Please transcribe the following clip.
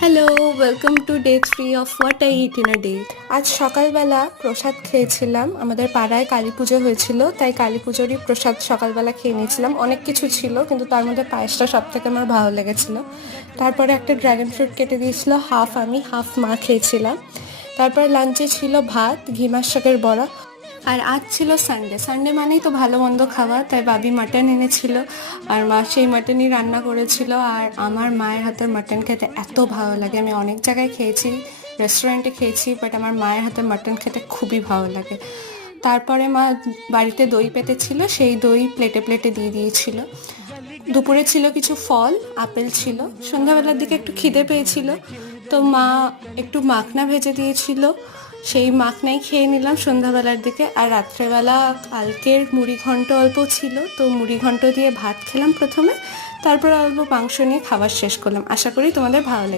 Hello, welcome to day 3 of what I it in a day. আজ সকালবেলা প্রসাদ খেয়েছিলাম। আমাদের পাড়ায় কালী পুজো হয়েছিল, তাই কালী পুজোরই প্রসাদ সকালবেলা খেয়ে নিয়েছিলাম। অনেক কিছু ছিল, কিন্তু তার মধ্যে পায়েসটা সব থেকে আমার ভালো লেগেছিল। তারপরে একটা ড্রাগন ফ্রুট কেটে দিয়েছিল, হাফ আমি হাফ মা খেয়েছিলাম। তারপর লাঞ্চে ছিল ভাত, ঘি মাছ শাকের বড়া। আর আজ ছিল সানডে। সানডে মানেই তো ভালো মন্দ খাওয়া, তাই বাবি মাটন এনেছিল আর মা সেই মাটনই রান্না করেছিল। আর আমার মায়ের হাতের মাটন খেতে এত ভালো লাগে। আমি অনেক জায়গায় খেয়েছি, রেস্টুরেন্টে খেয়েছি, বাট আমার মায়ের হাতের মাটন খেতে খুবই ভালো লাগে। তারপরে মা বাড়িতে দই পেতেছিল, সেই দই প্লেটে প্লেটে দিয়ে দিয়েছিল। দুপুরে ছিল কিছু ফল, আপেল ছিল। সন্ধ্যাবেলার দিকে একটু খিদে পেয়েছিল, তো মা একটু মাখনা ভেজে দিয়েছিল, সেই মাখনাই খেয়ে নিলাম সন্ধ্যাবেলার দিকে। আর রাত্রেবেলা কালকের মুড়ি ঘন্ট অল্প ছিল, তো মুড়ি ঘন্ট দিয়ে ভাত খেলাম প্রথমে, তারপর অল্প মাংস নিয়ে খাবার শেষ করলাম। আশা করি তোমাদের ভালো লেগেছে।